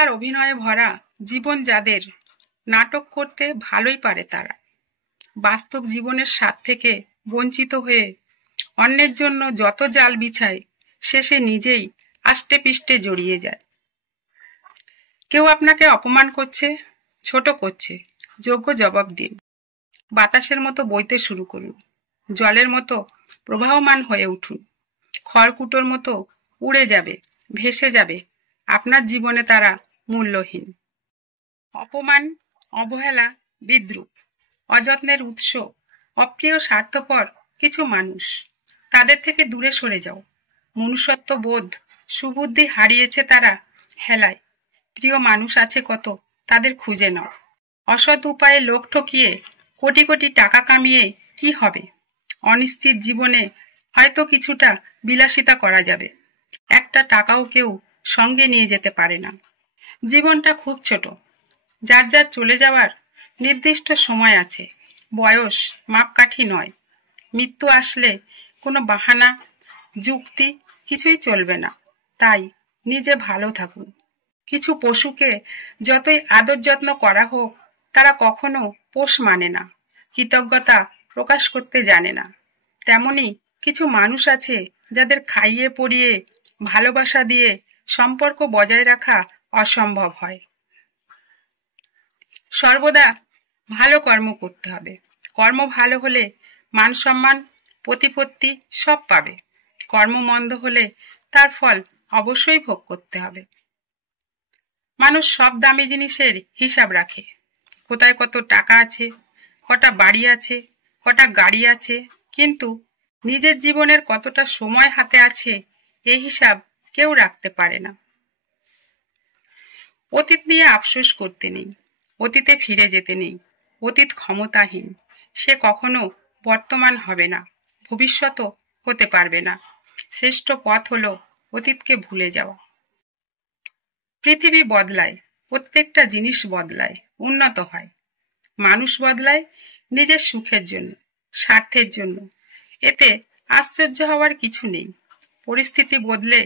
আর অভিনয়ে ভরা জীবন যাদের, নাটক করতে ভালোই পারে তারা। বাস্তব জীবনের স্বাদ থেকে বঞ্চিত হয়ে অন্যের জন্য যত জাল বিছায়, শেষে নিজেই আষ্টে পিষ্টে জড়িয়ে যায়। কেউ আপনাকে অপমান করছে, ছোট করছে, যোগ্য জবাব দিন। বাতাসের মতো বইতে শুরু করুন, জলের মতো প্রবাহমান হয়ে উঠুন। খড়কুটোর মতো উড়ে যাবে, ভেসে যাবে আপনার জীবনে তারা মূল্যহীন। অপমান, অবহেলা, বিদ্রূপ, অযত্নের উৎস, অপ্রিয় স্বার্থপর কিছু মানুষ, তাদের থেকে দূরে সরে যাও। মনুষ্যত্ব বোধ, সুবুদ্ধি হারিয়েছে তারা হেলায়। প্রিয় মানুষ আছে কত, তাদের খুঁজে নাও। অসৎ উপায়ে লোক ঠকিয়ে কোটি কোটি টাকা কামিয়ে কি হবে? অনিশ্চিত জীবনে হয়তো কিছুটা বিলাসিতা করা যাবে, একটা টাকাও কেউ সঙ্গে নিয়ে যেতে পারে না। জীবনটা খুব ছোট, যার যার চলে যাওয়ার নির্দিষ্ট সময় আছে। বয়স মাপকাঠি নয়। মৃত্যু আসলে কোনো বাহানা, যুক্তি কিছুই চলবে না। তাই নিজে ভালো থাকুন। কিছু পশুকে যতই আদর যত্ন করা হোক, তারা কখনো পোষ মানে না, কৃতজ্ঞতা প্রকাশ করতে জানে না। তেমনি কিছু মানুষ আছে যাদের খাইয়ে পরিয়ে ভালোবাসা দিয়ে সম্পর্ক বজায় রাখা অসম্ভব হয়। সর্বদা ভালো কর্ম করতে হবে। কর্ম ভালো হলে মান সম্মান, প্রতিপত্তি সব পাবে। কর্ম মন্দ হলে তার ফল অবশ্যই ভোগ করতে হবে। মানুষ সব দামি জিনিসের হিসাব রাখে, কোথায় কত টাকা আছে, কটা বাড়ি আছে, কটা গাড়ি আছে, কিন্তু নিজের জীবনের কতটা সময় হাতে আছে এই হিসাব কেউ রাখতে পারে না। অতীত নিয়ে আফসোস করতে নেই, অতীতে ফিরে যেতে নেই। অতীত ক্ষমতাহীন, সে কখনো বর্তমান হবে না, ভবিষ্যতও হতে পারবে না। শ্রেষ্ঠ পথ হলো অতীতকে ভুলে যাওয়া। পৃথিবী বদলায়, প্রত্যেকটা জিনিস বদলায়, উন্নত হয়। মানুষ বদলায় নিজের সুখের জন্য, স্বার্থের জন্য। এতে আশ্চর্য হওয়ার কিছু নেই। পরিস্থিতি বদলে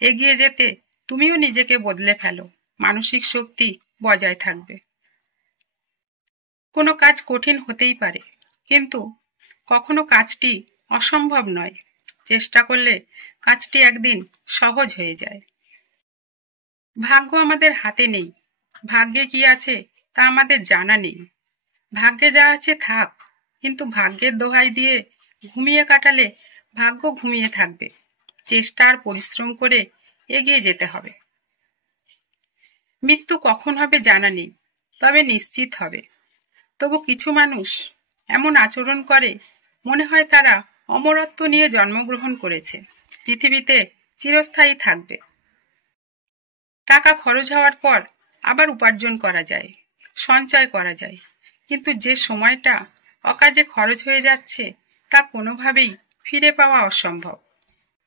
এগিয়ে যেতে তুমিও নিজেকে বদলে ফেলো, মানসিক শক্তি বজায় থাকবে। কোনো কাজ কঠিন হতেই পারে, কিন্তু কখনো কাজটি অসম্ভব নয়। চেষ্টা করলে কাজটি একদিন সহজ হয়ে যায়। ভাগ্য আমাদের হাতে নেই, ভাগ্যে কি আছে তা আমাদের জানা নেই। ভাগ্যে যা আছে থাক, কিন্তু ভাগ্যের দোহাই দিয়ে ঘুমিয়ে কাটালে ভাগ্য ঘুমিয়ে থাকবে। চেষ্টা আর পরিশ্রম করে এগিয়ে যেতে হবে। মৃত্যু কখন হবে জানা নেই, তবে নিশ্চিত হবে। তবু কিছু মানুষ এমন আচরণ করে, মনে হয় তারা অমরত্ব নিয়ে জন্মগ্রহণ করেছে, পৃথিবীতে চিরস্থায়ী থাকবে। টাকা খরচ হওয়ার পর আবার উপার্জন করা যায়, সঞ্চয় করা যায়, কিন্তু যে সময়টা অকাজে খরচ হয়ে যাচ্ছে তা কোনোভাবেই ফিরে পাওয়া অসম্ভব।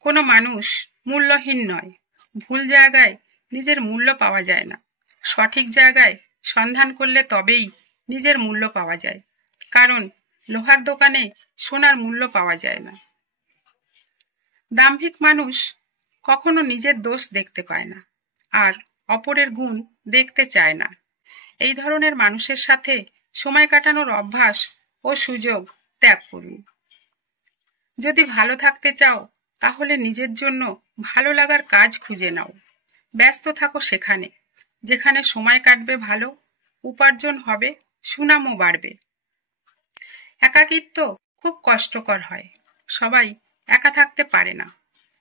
কোনো মানুষ মূল্যহীন নয়, ভুল জায়গায় নিজের মূল্য পাওয়া যায় না। সঠিক জায়গায় সন্ধান করলে তবেই নিজের মূল্য পাওয়া যায়, কারণ লোহার দোকানে সোনার মূল্য পাওয়া যায় না। দাম্ভিক মানুষ কখনো নিজের দোষ দেখতে পায় না, আর অপরের গুণ দেখতে চায় না। এই ধরনের মানুষের সাথে সময় কাটানোর অভ্যাস ও সুযোগ ত্যাগ করুন। যদি ভালো থাকতে চাও, তাহলে নিজের জন্য ভালো লাগার কাজ খুঁজে নাও। ব্যস্ত থাকো সেখানে, যেখানে সময় কাটবে ভালো, উপার্জন হবে, সুনামও বাড়বে। একাকিত্ব খুব কষ্টকর হয়, সবাই একা থাকতে পারে না।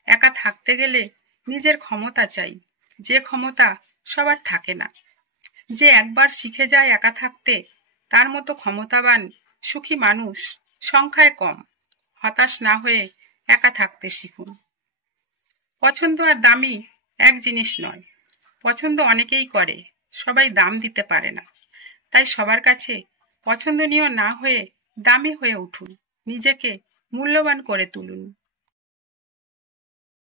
একা থাকতে গেলে নিজের ক্ষমতা চাই, যে ক্ষমতা সবার থাকে না। যে একবার শিখে যায় একা থাকতে, তার মতো ক্ষমতাবান সুখী মানুষ সংখ্যায় কম। হতাশ না হয়ে একা থাকতে শিখুন। পছন্দ আর দামি এক জিনিস নয়। পছন্দ অনেকেই করে, সবাই দাম দিতে পারে না। তাই সবার কাছে পছন্দনীয় না হয়ে দামি হয়ে উঠুন, নিজেকে মূল্যবান করে তুলুন।